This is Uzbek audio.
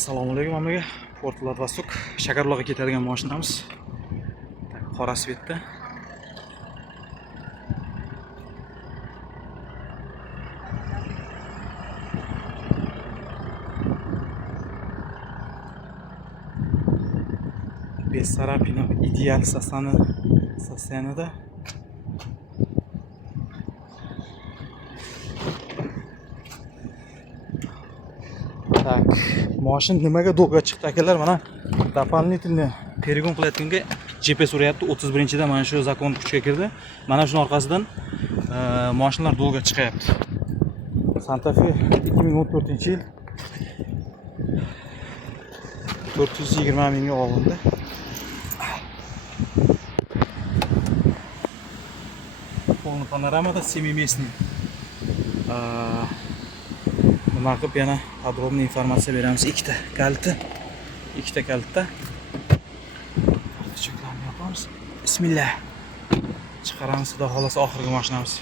Assalomu alaykum hammaga. Ford Vladivostok Shakarbuloqqa ketadigan mashinamiz. Qora svetda. Без царапинок, идеал состоянияda. Так, mashin nimaga dolga chiqdi akalar? Mana дополнительно перегон qilayotganga GPS uryapti. 31-da mana shu zakon kuchga kirdi. Mana shuning orqasidan mashinalar dolga chiqyapti. Santa Fe 2014-yil 420 mingga olindi. Полный panoramada 7-местный. Nima qilib yana podrobniy informatsiya beramiz. Ikkita kaliti. Ikkita kalitda. Cheklarni yapamiz. Bismillah. Chiqaramiz, xudo xolasa oxirgi mashinamiz.